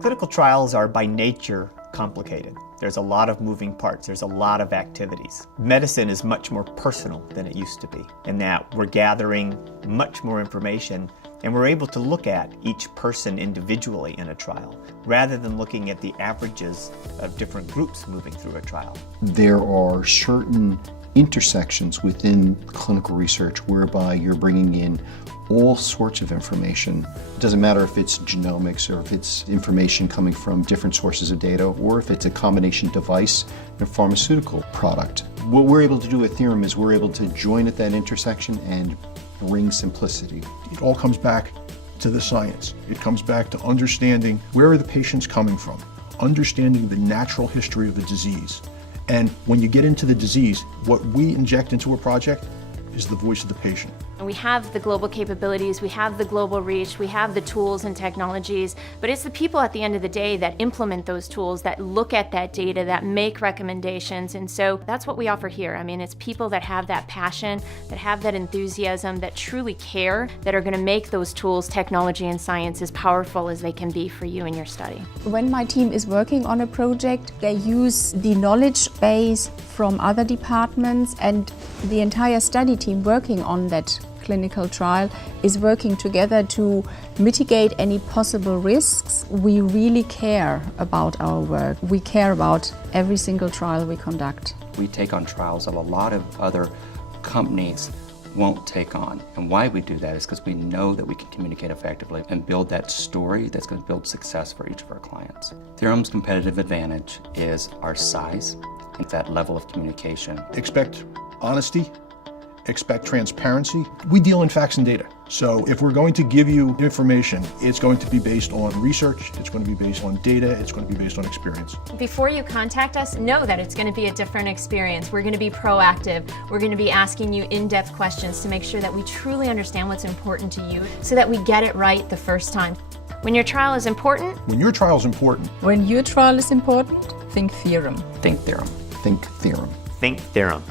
Clinical trials are by nature complicated. There's a lot of moving parts, there's a lot of activities. Medicine is much more personal than it used to be, in that we're gathering much more information and we're able to look at each person individually in a trial, rather than looking at the averages of different groups moving through a trial. There are certain intersections within clinical research whereby you're bringing in all sorts of information. It doesn't matter if it's genomics or if it's information coming from different sources of data or if it's a combination device and pharmaceutical product. What we're able to do at Theorem is we're able to join at that intersection and bring simplicity. It all comes back to the science. It comes back to understanding where are the patients coming from, understanding the natural history of the disease. And when you get into the disease, what we inject into a project is the voice of the patient. We have the global capabilities, we have the global reach, we have the tools and technologies, but it's the people at the end of the day that implement those tools, that look at that data, that make recommendations, and so that's what we offer here. I mean, it's people that have that passion, that have that enthusiasm, that truly care, that are going to make those tools, technology, and science as powerful as they can be for you in your study. When my team is working on a project, they use the knowledge base from other departments, and the entire study team working on that clinical trial is working together to mitigate any possible risks. We really care about our work. We care about every single trial we conduct. We take on trials that a lot of other companies won't take on. And why we do that is because we know that we can communicate effectively and build that story that's going to build success for each of our clients. Theorem's competitive advantage is our size and that level of communication. Expect honesty, expect transparency. We deal in facts and data. So if we're going to give you information, it's going to be based on research, it's going to be based on data, it's going to be based on experience. Before you contact us, know that it's going to be a different experience. We're going to be proactive. We're going to be asking you in-depth questions to make sure that we truly understand what's important to you so that we get it right the first time. When your trial is important. When your trial is important. When your trial is important, think Theorem. Think Theorem. Think Theorem. Think Theorem.